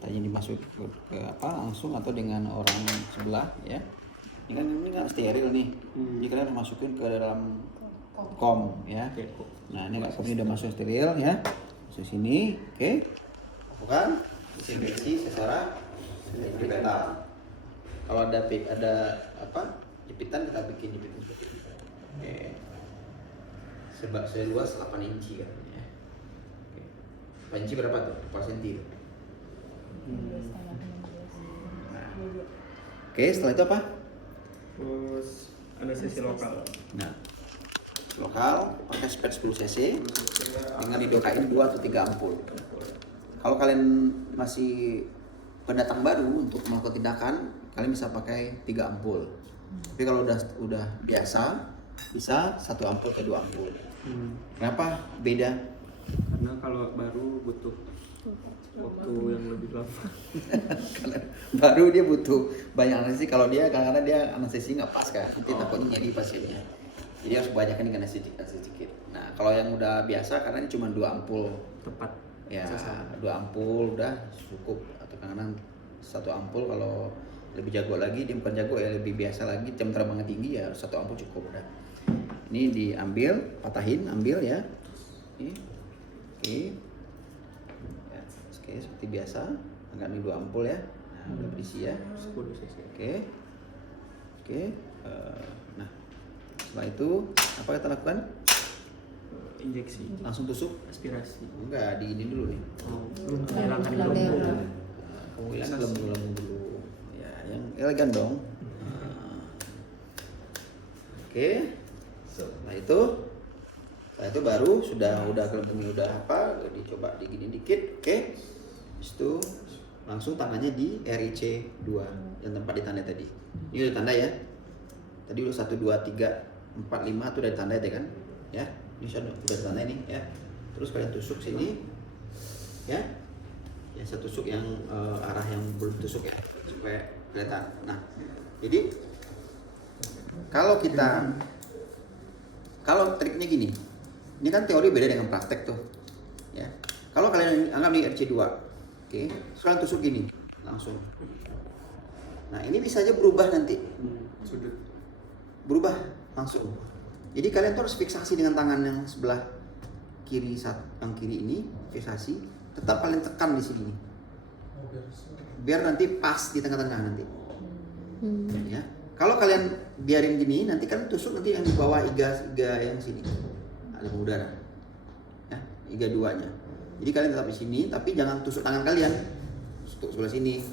tanya dimasuk ke apa langsung atau dengan orang sebelah ya. Ini kan steril nih. Jadi kalian harus masukin ke dalam kom ya. Nah ini kom ini udah masuk steril ya. Masuk sini, oke. Bukan disinfeksi secara digital. Kalau ada apa jepitan kita bikin jepitan seperti ini. Oke. Sebab seluas 8 inci kan ya. Oke. 8 inci berapa tuh? Berapa senti? Nah. Oke, setelah itu apa? Terus anestesi lokal. Nah, lokal pakai spet 10 cc dengan didokain 2 atau 3 ampul. Kalau kalian masih pendatang baru untuk melakukan tindakan, kalian bisa pakai 3 ampul. Tapi kalau udah biasa, bisa 1 ampul ke 2 ampul. Kenapa beda? Karena kalau baru butuh waktu yang lebih lama. Karena baru dia butuh banyak anestesi. Kalau dia kadang-kadang dia anestesi nggak pas kan, nanti takutnya nyeri pasiennya. Jadi harus banyakin dengan anestesi sedikit. Nah kalau yang udah biasa karena ini cuma 2 ampul Tepat. ya, 2 ampul udah cukup. Atau kadang-kadang 1 ampul kalau lebih jago lagi, dia bukan jago ya, lebih biasa lagi, jam terbangnya tinggi ya 1 ampul cukup udah. Ini diambil, patahin, ambil ya. Oke. Ya, oke, seperti biasa. Angkat 2 ampul ya. Nah, udah berisi ya. 10 cc. Oke. Nah, setelah itu apa kita lakukan? Injeksi. Langsung tusuk? Aspirasi. Enggak, di ini dulu nih. Menghilangkan gelembung. Kamu hilang gelembung dulu. Ya, yang elegan dong. Oke. Setelah itu baru udah gelembungnya udah apa? Dicoba digini dikit. Oke. Habis itu langsung tangannya di RIC 2 yang tempat ditandai tadi. Ini udah tanda ya. Tadi udah 1 2 3 4 5 itu udah ditandai ya kan? Ya. Ini udah ditandai nih ya. Terus kalian tusuk sini. Ya. Ya saya tusuk yang arah yang belum tusuk ya supaya kelihatan. Nah, jadi kalau triknya gini, ini kan teori beda dengan praktek tuh, ya. Kalau kalian anggap di RC2, oke, sekarang tusuk gini, langsung. Nah ini bisa aja berubah nanti, Sudut. berubah langsung. Jadi kalian tuh harus fiksasi dengan tangan yang sebelah kiri yang kiri ini, fiksasi, tetap kalian tekan di sini, biar nanti pas di tengah-tengah nanti. Ya. Kalau kalian biarin gini, nanti kan tusuk nanti yang di bawah iga yang sini, ada udara, ya, iga 2-nya. Jadi kalian tetap di sini, tapi jangan tusuk tangan kalian, tusuk sebelah sini.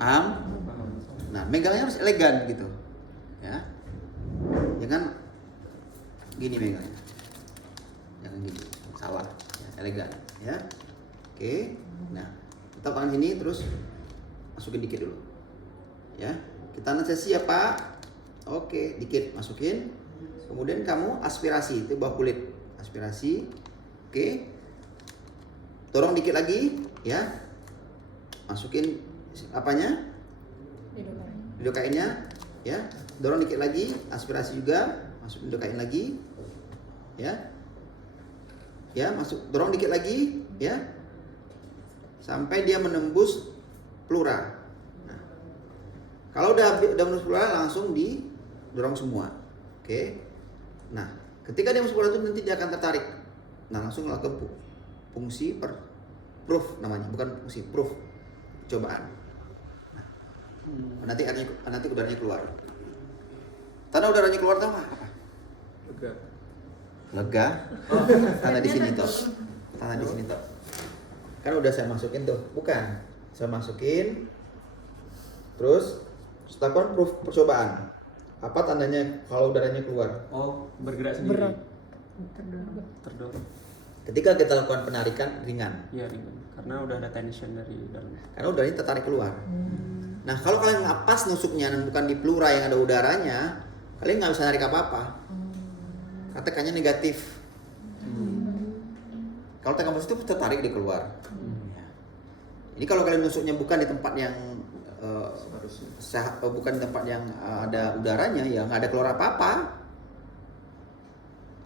Paham? Nah, megangnya harus elegan gitu, ya. Jangan gini megangnya, jangan gini, salah, ya, elegan, ya. Oke, nah, tetap tangan sini terus masukin dikit dulu, ya. Kita anestesi ya Pak. Oke, dikit masukin. Kemudian kamu aspirasi, itu bawah kulit. Aspirasi. Oke. Dorong dikit lagi, ya. Masukin apanya? Didokainnya, ya. Dorong dikit lagi, aspirasi juga, masukin didokain lagi. Ya. Ya, masuk, dorong dikit lagi, ya. Sampai dia menembus pleura. Kalau udah menembus pleura langsung didorong semua. Oke. Nah, ketika dia masuk pleura itu nanti dia akan tertarik. Nah, langsung lakukan fungsi proof namanya, bukan fungsi proof. Cobaan. Nah, nanti udaranya keluar. Tanda udaranya keluar tahu apa? Lega. Lega. Tanda di sini toh. Tanda di sini toh. Kan udah saya masukin tuh. Bukan. Saya masukin. Terus lakukan percobaan. Apa tandanya kalau udaranya keluar? Oh, bergerak sendiri. Berat. Terdorong. Ketika kita lakukan penarikan ringan, Iya, ringan. Karena udah ada tension dari dalam. karena udaranya tertarik keluar. Nah kalau kalian ngapas nusuknya dan bukan di pleura yang ada udaranya, kalian nggak bisa narik apa-apa. Karena tekannya negatif. Kalau tekan positif tertarik dia keluar. Ya. Jadi kalau kalian nusuknya bukan di tempat yang bukan tempat yang ada udaranya, ya nggak ada keluar apa-apa.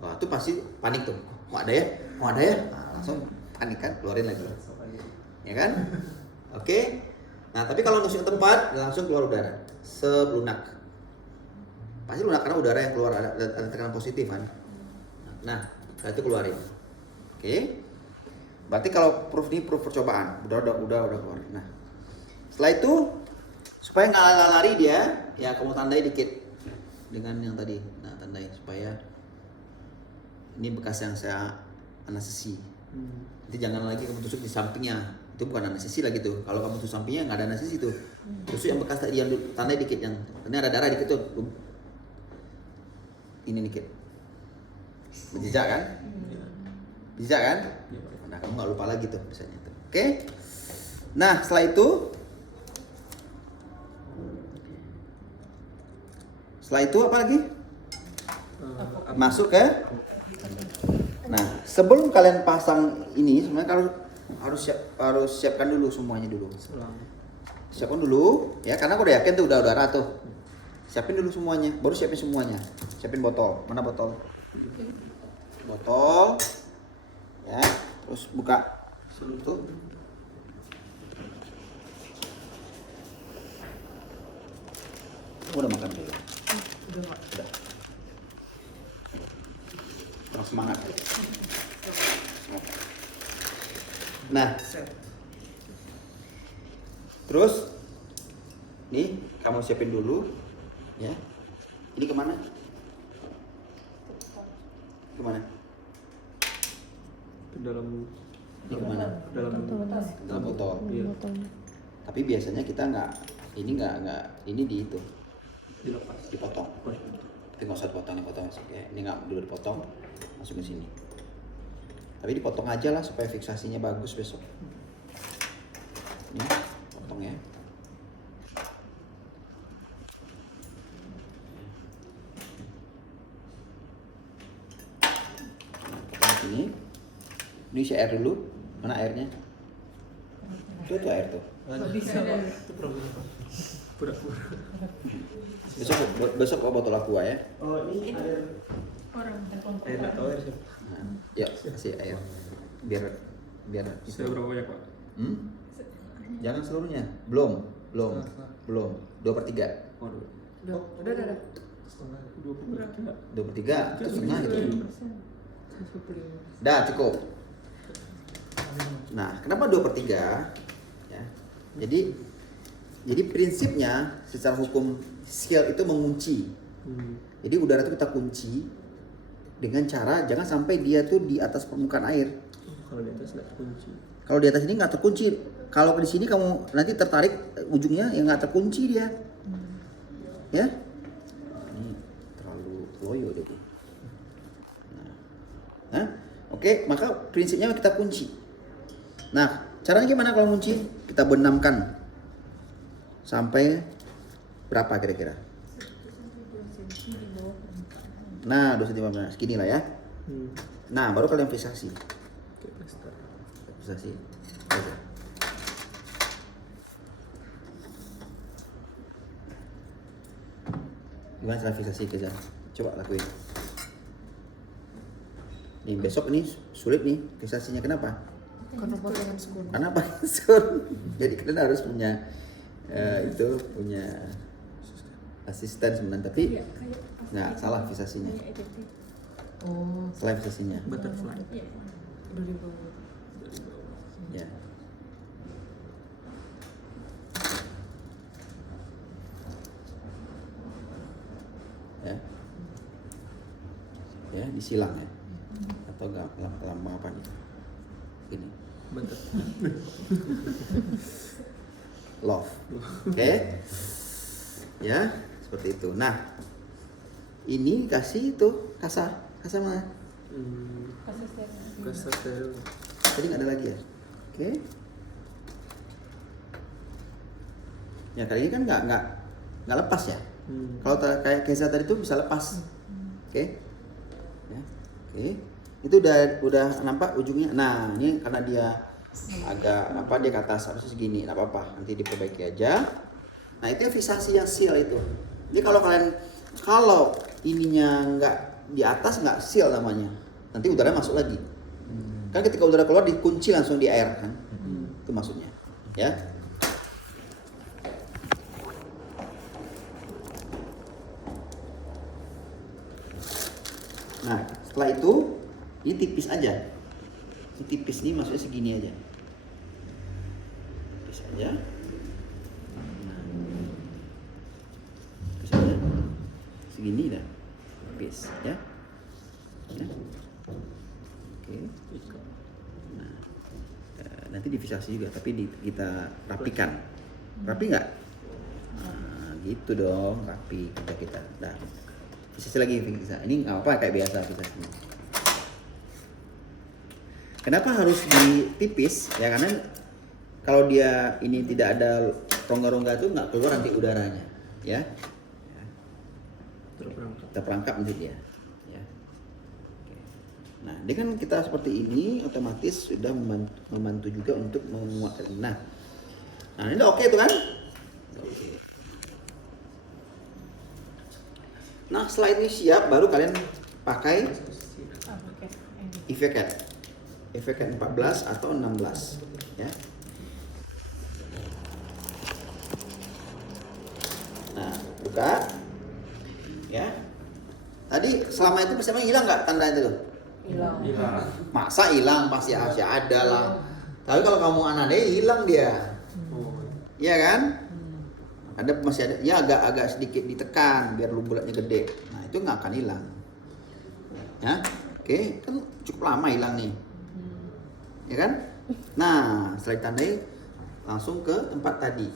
Wah itu pasti panik tuh. Mau ada ya? Nah, langsung panik kan, keluarin lagi. ya kan? Oke. Nah, tapi kalau nusuk ke tempat langsung keluar udara selunak. Pasti lunak karena udara yang keluar ada tekanan positif kan. Nah, setelah itu keluarin. Oke. Berarti kalau proof ini proof percobaan, udah keluar. Nah, setelah itu supaya nggak lari dia, ya kamu tandai dikit dengan yang tadi. Nah, tandai supaya ini bekas yang saya anestesi. Nanti jangan lagi kamu tusuk di sampingnya, itu bukan anestesi lagi tuh. Kalau kamu tusuk sampingnya nggak ada anestesi tuh. Tusuk yang bekas tadi yang tandai dikit, yang ini ada darah dikit tuh. Ini dikit. Berjejak kan? Bisa kan? Nah, kamu nggak lupa lagi tuh misalnya tuh. Oke? Nah, setelah itu apa lagi? Masuk ke. Nah, sebelum kalian pasang ini sebenarnya harus siapkan dulu semuanya dulu. Siapkan dulu ya, karena aku udah yakin tuh udah udara tuh. Siapin dulu semuanya, baru siapin semuanya. Siapin botol. Mana botol? Botol. Ya, terus buka tuh. Udah makan dulu. Udah. Kurang semangat. Nah, terus nih kamu siapin dulu, ya. Ini kemana? Kemana? Ke dalam. Ini kemana? Dalam botol. Iya. Tapi biasanya kita nggak ini di itu Dilepas. dipotong. Tapi nggak usah dipotong ya. Ini nggak dulu dipotong, masuk ke sini. Tapi dipotong aja lah supaya fiksasinya bagus besok. Ini potong ya. Potong sini. Ini isi air dulu. Mana airnya? Itu air tuh. Itu problem. Pura-pura. Besok bawa botol aqua ya. Oh, ini air. Air atau air siapa? Nah, yuk kasih air. Biar Saya berapa banyak, Pak? Jangan seluruhnya. Belum. 2/3. Oh, Udah. 2/3. 2/3 itu setengah itu. Dah cukup. Nah, kenapa 2/3? Ya. Jadi prinsipnya secara hukum seal itu mengunci. Jadi udara itu kita kunci dengan cara jangan sampai dia tuh di atas permukaan air. Kalau di atas nggak terkunci. Kalau di atas ini nggak terkunci. Kalau di sini kamu nanti tertarik ujungnya yang nggak terkunci dia. Ya? Ini terlalu loyo deh. Nah, oke, maka prinsipnya kita kunci. Nah, caranya gimana kalau kunci? Kita benamkan sampai berapa kira-kira? Nah, 2 cm segini lah ya. Nah, baru kalian fiksasi. Oke, plaster. Fiksasi. Oke. Gimana cara fiksasi kerja? Coba lakuin. Nih besok ini sulit nih fiksasinya, kenapa? Karena pakai skun. Karena pakai sun. Jadi kalian harus punya punya asisten sebenarnya, tapi nggak salah fiksasinya. Oh, Salah fiksasinya. Butterfly. udah di bawah. Ya. Ya. Ya, disilang ya. Atau lambang apa gitu. Ini. Butterfly. Love. Oke. Ya, seperti itu. Nah, ini kasih itu kasa mana? Kasar steril. Tadi nggak ada lagi ya? Oke. Ya kali ini kan nggak lepas ya. Kalau kayak Keza tadi itu bisa lepas. Oke. Ya. Oke. Itu udah nampak ujungnya. Nah, ini karena dia agak dia ke atas harusnya segini, nggak apa-apa. Nanti diperbaiki aja. Nah, itu fiksasi yang seal itu. Jadi kalau ininya nggak di atas nggak seal namanya. Nanti udara masuk lagi. Kan ketika udara keluar dikunci langsung di air kan. Itu maksudnya, ya. Nah, setelah itu ini tipis aja. Ini tipis nih maksudnya segini aja. Tipis aja. Nah, tipis aja. Segini dah. Tipis, ya. Ya. Oke. Nah, nanti divisasi juga, tapi kita rapikan. Rapi nggak? Nah, gitu dong, rapi kita. Dah. Visasi lagi, visasi. Ini nggak apa kayak biasa visasi. Kenapa harus ditipis? Ya karena kalau dia ini tidak ada rongga-rongga itu nggak keluar nanti udaranya, ya. Terperangkap nanti dia. Ya. Oke. Nah, dengan kita seperti ini otomatis sudah membantu juga untuk menguatkan. Nah ini udah oke tuh kan? Oke. Nah setelah ini siap, baru kalian pakai EVCAD 14 atau 16, ya. Nah, buka, ya. Tadi selama itu persiapan hilang nggak tanda itu loh? Hilang. Masa hilang, pasti ada lah. Tapi kalau kamu aneh hilang dia, iya kan? Ada masih ada, ya agak sedikit ditekan biar lu bulatnya gede. Nah itu nggak akan hilang, ya. Oke, kan cukup lama hilang nih, ya kan? Nah setelah ditandai langsung ke tempat tadi,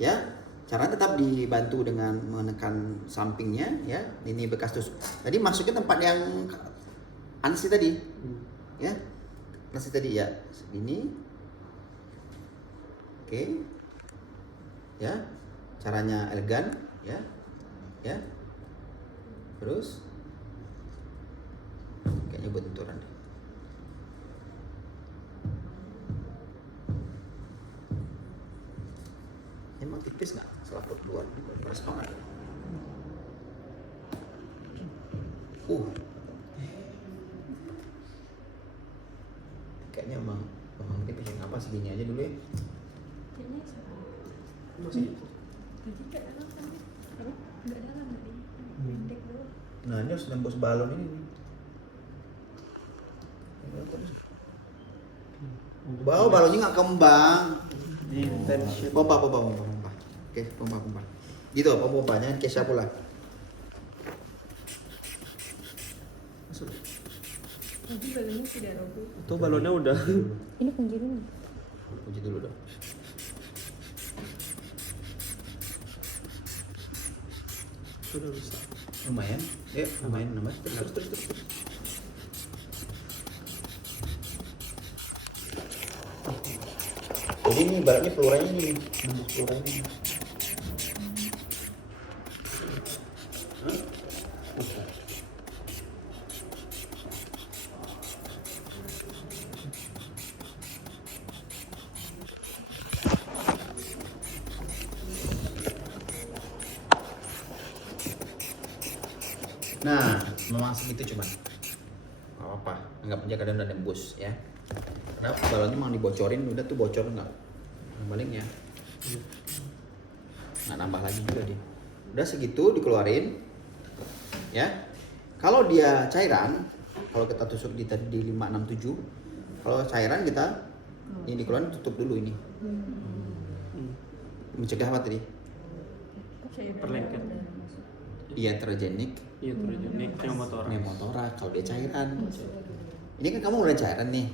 ya. Cara tetap dibantu dengan menekan sampingnya, ya. Ini bekas tusuk. Tadi masuknya tempat yang ansi tadi, ya. Ansi tadi ya, ini, oke. Ya, caranya elegan, ya, ya. Terus, kayaknya benturan deh. Emang tipis nggak? Selaput luar, keras banget. Kayaknya emang tipis yang apa segini aja dulu ya. Nah ini harus nembus balon ini nih. Bawa balonnya nggak kembang. Pompa. Oke, pompa. Gitu, pompanya Kesha pula. Tadi balonnya tidak roboh. Itu balonnya udah. Ini kunci dulu. Kunci dulu dong. Sudah bisa. Lumayan. Lumayan. Terus. Jadi ini ibaratnya pelurunya ini. Pelurunya. Nah, memang segitu cuma. Gak apa-apa, anggap aja kadang udah nembus ya. Karena balonnya memang dibocorin, udah tuh bocor nggak baliknya. Nggak nambah lagi juga dia. Udah segitu dikeluarin, ya. Kalau dia cairan, kalau kita tusuk di 567, kalau cairan kita ini dikeluarin tutup dulu ini. Mencegah apa tadi? Perlengket. Iya tergenik. Iya terjenik Pneumotora kalau dia cairan. Ini kan kamu udah cairan nih.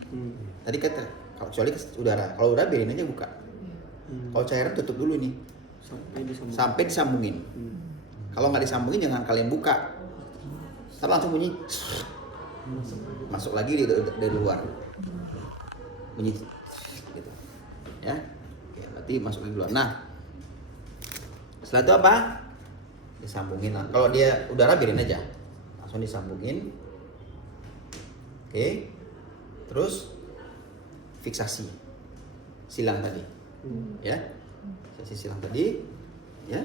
Tadi kata kalau kecuali udara. Kalau udara biarin aja buka. Kalau cairan tutup dulu nih. Sampai disambungin. Kalau nggak disambungin jangan kalian buka. Ntar langsung bunyi. Masuk lagi dari luar. Bunyi gitu. Ya. Ya berarti masuk lagi luar. Nah. Setelah itu apa? Disambungin lah. Kalau dia udara biarin aja. Langsung disambungin. Oke. Terus fiksasi silang tadi. Ya. Fiksasi silang tadi, ya.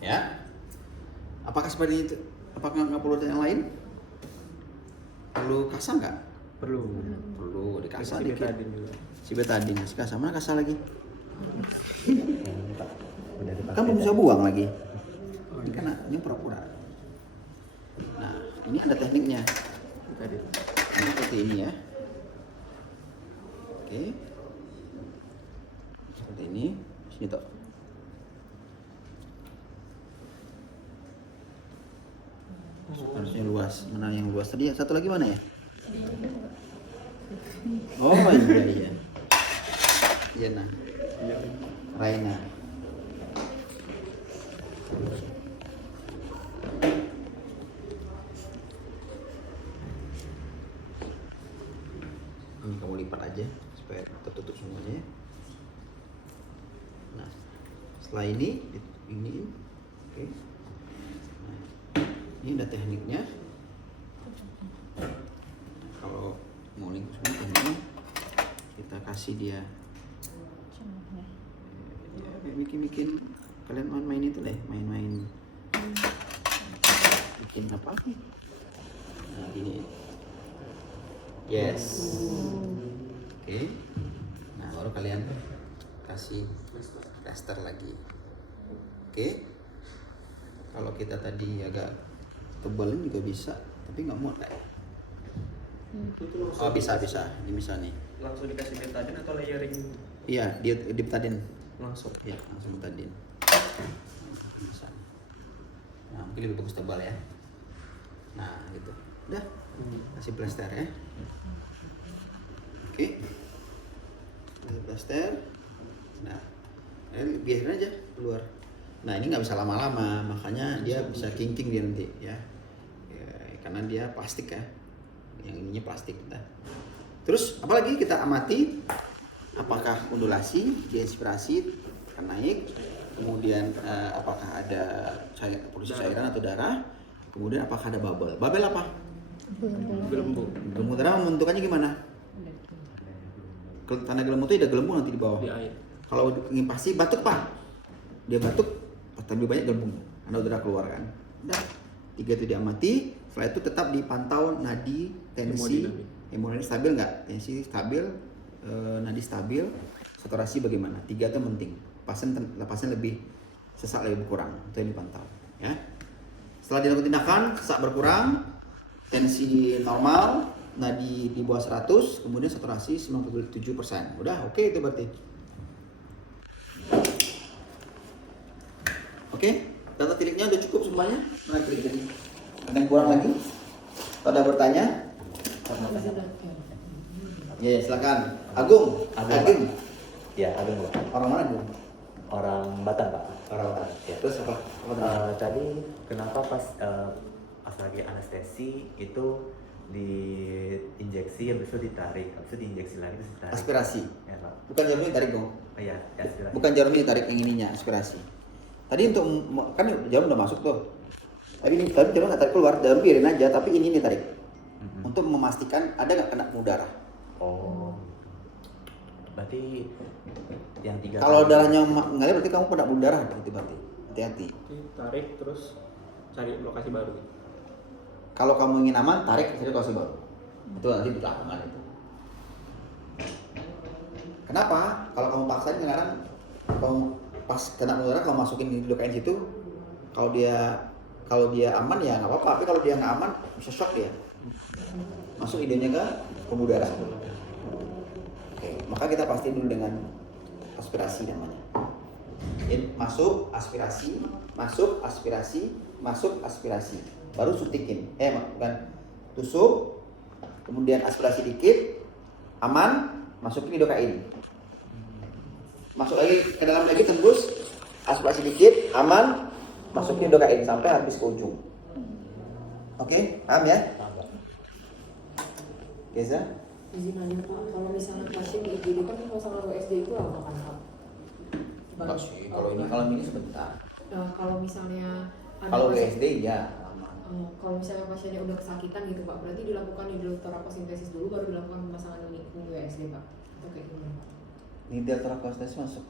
Ya. Apakah seperti itu? Apakah nggak perlu ada yang lain? Perlu kasar nggak? Perlu. Perlu dikasar Si dikit. betadin juga. Si betadin kasih kasar, mana kasar lagi? Udah dipakai. Kan belum bisa buang lagi. Ini kan ini pura-pura. Nah, ini ada tekniknya. Betadin. Ini seperti ini ya. Oke. Seperti ini. Sini toh. Harusnya luas. Mana yang luas tadi? Satu lagi mana ya? Oh iya iya. Iya nah. Iya. Raina. Ini kamu lipat aja supaya tertutup semuanya. Nah, setelah ini, oke. Nah, ini udah tekniknya. Kalau mau lingkup semua tekniknya, kita kasih dia. Ya, bikin kalian main-main itu deh, main-main. Bikin apa? Nah, gini. Yes. Oke. Nah, baru kalian kasih daster lagi. Oke. Kalau kita tadi agak tebalin juga bisa, tapi nggak muat ya. Oh bisa. Ini bisa nih. Langsung dikasih betadin atau layering Iya, dia betadin. langsung? Iya, langsung betadin. Bisa. Nah, mungkin lebih bagus tebal ya. Nah, gitu. Udah. Kasih plaster ya. Oke. Kasih plaster. Nah, biarin aja keluar. Nah, ini nggak bisa lama-lama, makanya dia bisa kinking dia nanti ya. Karena dia plastik ya. Yang ininya plastik. Nah. Terus apalagi kita amati apakah undulasi, diinspirasi akan naik, kemudian apakah ada produksi cairan atau darah, kemudian apakah ada bubble. Bubble apa? Gelembung. Gelembung darah membentukannya gimana? Tanda gelembung itu ada gelembung nanti di bawah. Di air. Kalau ingin pasti batuk pak, dia batuk, lebih banyak gelembung, karena udara keluar kan. Udah, 3 itu diamati. Setelah itu tetap dipantau nadi, tensi, hemodinamik stabil nggak? Tensi stabil, nadi stabil, saturasi bagaimana? 3 itu penting. Pasien lebih sesak lebih berkurang, itu yang dipantau. Ya. Setelah dilakukan tindakan, sesak berkurang, tensi normal, nadi di bawah 100, kemudian saturasi 97%. Udah, oke itu berarti. Oke, data tiliknya udah cukup semuanya? Mana tilik tadi? Ada yang kurang lagi? Atau ada bertanya? Ya, silakan. Agung. Agung. Ya, Agung Pak. Orang mana Agung? Orang Batam Pak. Orang mana? Ya. Terus apa? Tadi kenapa pas pas lagi anestesi itu diinjeksi habis itu ditarik, habis itu diinjeksi lagi terus ditarik. Aspirasi. Ya Pak. Bukan jarumnya tarik dong. Oh iya, ya, aspirasi. Bukan jarumnya tarik yang ininya, aspirasi. Tadi untuk kan jarum udah masuk tuh. Tadi jarum nggak tarik keluar, jarum biarin aja. Tapi ini nih tarik. Untuk memastikan ada nggak kena pembuluh darah. Oh. Berarti yang 3 Kalau darahnya mengalir berarti kamu kena pembuluh darah berarti. Hati-hati. Tarik terus cari lokasi baru. Kalau kamu ingin aman, tarik ke lokasi baru. Itu nanti dilakukan itu. Kenapa? Kalau kamu paksain kadang kamu pas kena pembuluh darah, kamu masukin di lukain situ. Kalau dia aman ya nggak apa-apa. Tapi kalau dia nggak aman, bisa shock dia. Masuk idenya ke pembuluh darah. Oke, maka kita pasti dulu dengan aspirasi namanya. Jadi, masuk aspirasi, masuk aspirasi, masuk aspirasi. Baru suntikin. Bukan tusuk, kemudian aspirasi dikit, aman, masukin lidokain. Masuk lagi ke dalam lagi tembus, aspirasi dikit, aman, masukin lidokain sampai habis ke ujung. Oke, paham ya? Geza? Izin nanya Pak, kalau misalnya pasien di IGD kan masalah WSD itu lama kan Pak? Enggak sih, kalau ini sebentar. Kalau misalnya ada Kalau pasien- WSD ya lama. kalau misalnya pasiennya udah kesakitan gitu Pak, berarti dilakukan hidrotorakosintesis dulu baru dilakukan pemasangan ini WSD Pak? Atau kayak gimana Pak? Nidal torakosintesis masuk.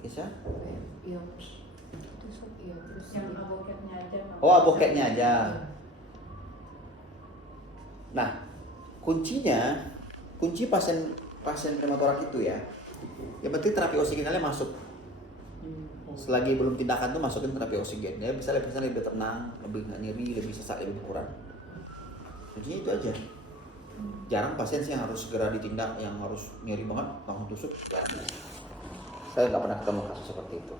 Geza? Iya. Iya, terus Yang aboketnya aja. Pak. Oh, aboketnya aja. Nah, kunci pasien pneumotorak itu ya, yang penting terapi oksigenalnya masuk. Selagi belum tindakan tuh masukin terapi oksigen, ya bisa lebih tenang, lebih nggak nyeri, lebih sesak, lebih berkurang. Kuncinya itu aja. Jarang pasien sih yang harus segera ditindak, yang harus nyeri banget langsung tusuk. Jarang. Saya nggak pernah ketemu kasus seperti itu.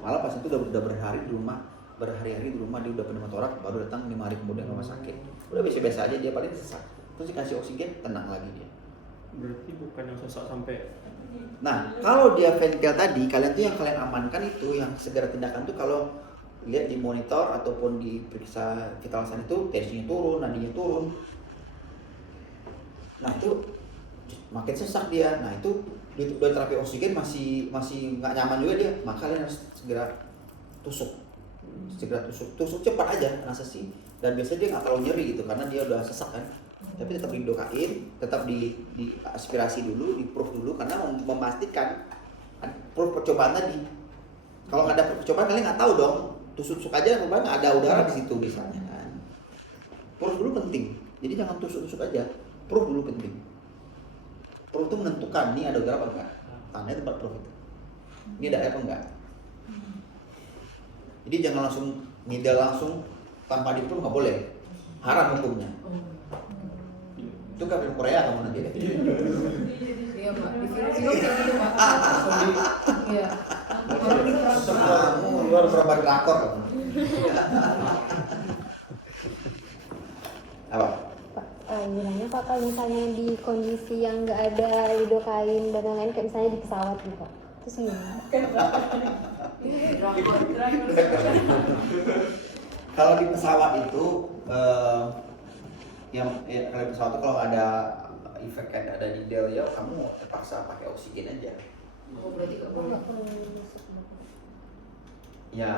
Malah pasien itu udah berhari-hari di rumah dia udah pneumotorak, baru datang 5 hari kemudian ke rumah sakit. Udah biasa-biasa aja, dia paling sesak. Terus dikasih oksigen, tenang lagi dia. Berarti bukan yang sesak sampai. Nah, kalau dia ventil tadi, kalian tuh yang kalian amankan itu, yang segera tindakan tuh kalau lihat di monitor ataupun diperiksa vital sign itu tensinya turun, nadinya turun. Nah itu makin sesak dia. Nah itu di terapi oksigen masih nggak nyaman juga dia, maka kalian harus segera tusuk cepat aja anestesi. Dan biasanya dia nggak terlalu nyeri gitu karena dia udah sesak kan. Tapi tetap didokain, tetap di aspirasi dulu, di proof dulu karena memastikan proof percobaan tadi. Kalau nggak ada percobaan kalian nggak tahu dong, tusuk aja rupanya nggak ada udara di situ misalnya kan. Proof dulu penting, jadi jangan tusuk aja, proof dulu penting. Proof itu menentukan nih ada udara apa enggak, tandanya tempat proof itu. Ini ada air apa enggak. Jadi jangan langsung ngidal langsung tanpa di proof, nggak boleh, haram hukumnya. Itu kan film Korea kamu nanti deh. Iya Pak, di film kayak gitu Pak. Iya. Kamu luar berapa drakor kamu? Apa? Pak, gimana Pak kalau misalnya di kondisi yang nggak ada lidokain dan lain-lain kayak misalnya di pesawat gitu Pak, terus gimana? Kalau di pesawat itu kalau di pesawat itu kalau ada efek kayak ada di Del ya kamu terpaksa pakai oksigen aja. Oh berarti nggak boleh. Ya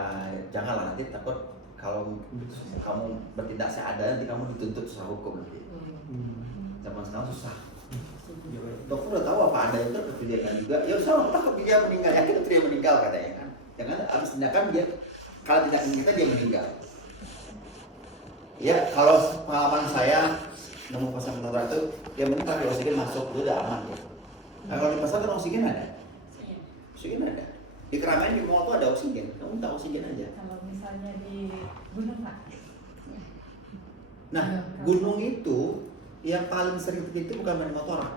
janganlah, nanti takut kalau kamu bertindak seadanya nanti kamu dituntut secara hukum nanti. Zaman sekarang susah. Dokter udah tahu apa ada itu kejadian juga. Ya usah takut dia meninggal, yakin itu dia meninggal katanya kan. Jangan harus tindakan dia, kalau tindakan kita dia meninggal. Ya kalau pengalaman saya nemu pasien pneumotorak itu, yang penting terapi oksigen masuk, itu udah aman ya. Nah, kalau di pasar kan oksigen ada, oksigen ada. Di keramaian di mall tuh ada oksigen, kamu minta oksigen aja. Kalau misalnya di gunung Pak. Nah, gunung itu yang paling sering terjadi itu bukan pneumotorak,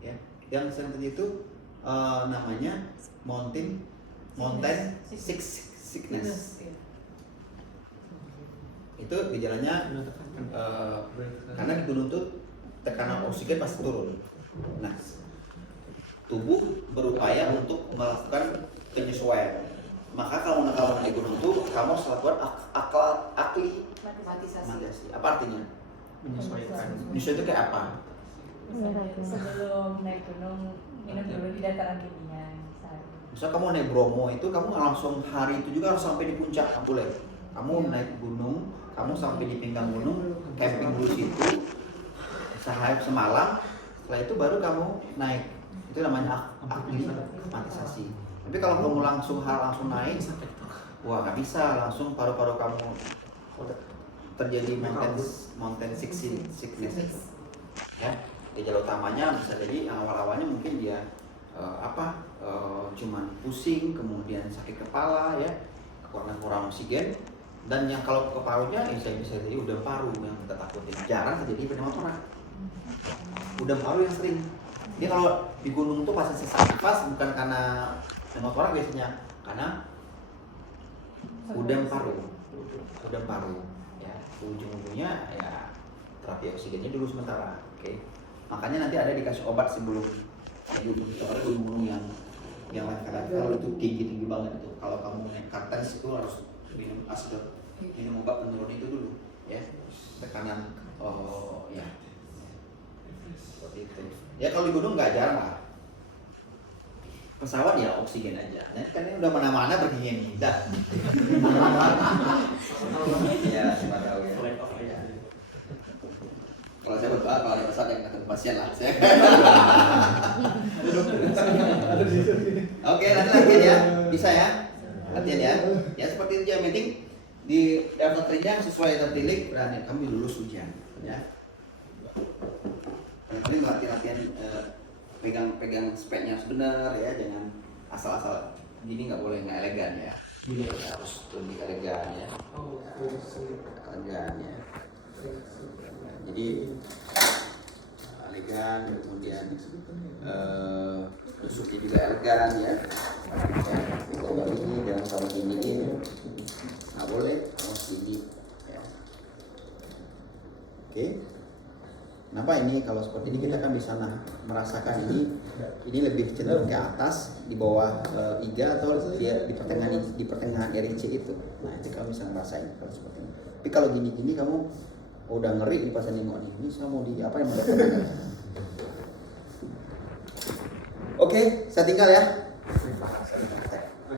ya. Yang sering terjadi itu namanya mountain sickness. Itu gejalanya karena di gunung tuh tekanan oksigen pasti turun. Nah, tubuh berupaya untuk melakukan penyesuaian. Maka kalau di gunung tuh kamu harus lakukan aklimatisasi. Apa artinya? Menyesuaikan. Menyesuaikan itu kayak apa? Sebelum naik gunung minum dulu di dataran tingginya. Misal kamu naik Bromo itu kamu langsung hari itu juga harus sampai di puncak, nggak boleh. Kamu naik gunung, kamu sampai di pinggang gunung, camping dulu situ, semalam. Setelah itu baru kamu naik. Itu namanya aklimatisasi. Tapi kalau kamu langsung naik, wah nggak bisa, langsung paru-paru kamu terjadi mountain sickness. Ya, gejala utamanya bisa jadi yang awal-awalnya mungkin dia cuman pusing, kemudian sakit kepala ya, kurang oksigen, dan yang kalau ke parunya bisa jadi udam paru yang kita takutin. Jarang terjadi pneumotorak. Udam paru yang sering. Ini kalau di gunung tuh pasien sesak nafas bukan karena pneumotorak biasanya, karena udam paru ya. Ujung-ujungnya ya terapi oksigennya dulu sementara. Oke. Makanya nanti ada dikasih obat sebelum gunung-gunung yang lain kalau itu tinggi banget itu. Kalau kamu naik kartens itu harus minum obat penurun itu dulu ya. Tekanan ya seperti itu. Ya kalau di gunung nggak jarang lah. Pesawat ya oksigen aja. Nanti kan ini udah mana-mana berdingin kita. Ya, siapa tahu ya. Kalau saya berdoa kalau ada pesawat yang ketemu pasien lah. Oke, nanti lagi ya. Bisa ya? Latihan ya. Ya seperti itu yang penting di daftar terinjang sesuai tertilik berani kamu lulus ujian ya. Ini latihan pegang speknya harus benar ya, jangan asal-asal gini, nggak boleh, nggak elegan ya. Harus lebih elegan ya. Elegan ya. Jadi elegan, kemudian tusuknya juga elegan ya. Kalau ini jangan sama giniin, nggak boleh harus gini ya. Oke. Kenapa ini kalau seperti ini kita kan bisa merasakan ini lebih cenderung ke atas di bawah iga atau dia di pertengahan RIC itu. Nah itu kamu bisa ngerasain kalau seperti ini. Tapi kalau gini-gini kamu udah ngeri nih pas nengok nih. Ini saya mau di apa yang mau. Oke, saya tinggal ya.